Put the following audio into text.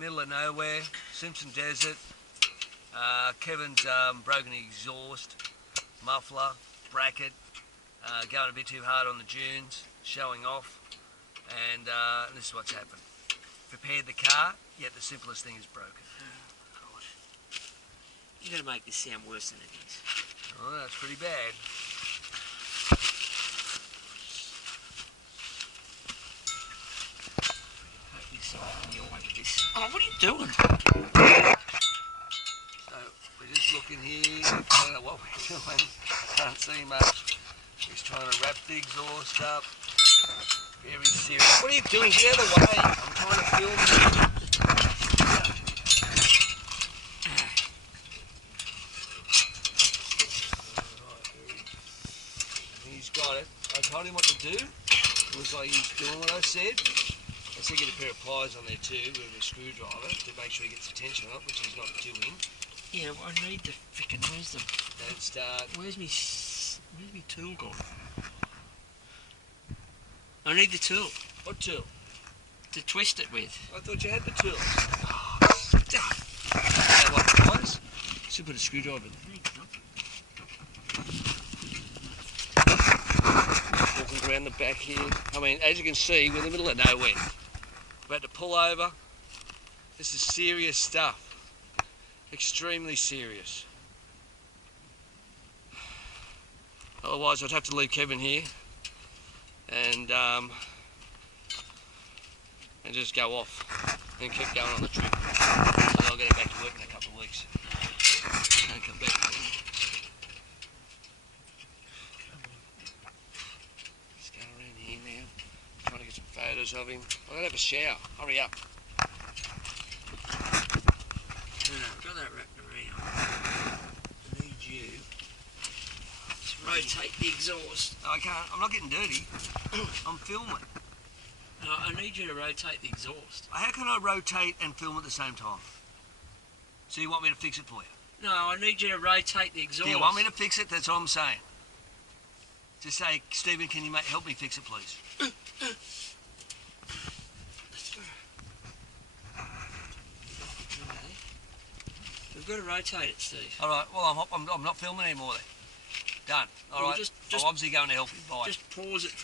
middle of nowhere, Simpson Desert. Kevin's broken the exhaust, muffler, bracket, going a bit too hard on the dunes, showing off, and this is what's happened. Prepared the car, yet the simplest thing is broken. Oh, God. You're going to make this sound worse than it is. Oh, that's pretty bad. Oh, what are you doing? So we're just looking here. I don't know what we're doing. Can't see much. He's trying to wrap the exhaust up. Very serious. What are you doing? Get out of the way. I'm trying to film you. He's got it. I told him what to do. It looks like he's doing what I said. I said get a pair of pliers on there too with a screwdriver to make sure he gets the tension up, which he's not doing. Yeah, well, I need the frickin', where's the... Don't start. Where's me tool gone? I need the tool. What tool? To twist it with. I thought you had the tool. Oh, What, pliers? Should put a screwdriver in there. Walking around the back here. I mean, as you can see, we're in the middle of nowhere. We had to pull over. This is serious stuff. Extremely serious. Otherwise, I'd have to leave Kevin here and just go off and keep going on the trip. So I'll get back to work in a couple of weeks. And come back. Let's go around here now. Trying to get some photos of him. I'm gonna have a shower. Hurry up. No, I've got that wrapped around. I need you to rotate the exhaust. No, I can't. I'm not getting dirty. I'm filming. No, I need you to rotate the exhaust. How can I rotate and film at the same time? So you want me to fix it for you? No, I need you to rotate the exhaust. Do you want me to fix it? That's what I'm saying. Just say, Stephen, can you help me fix it, please? Let's go. We've got to rotate it, Steve. All right. Well, I'm not filming anymore then. Done. All right. Just I'm obviously going to help you. Bye. Just pause it for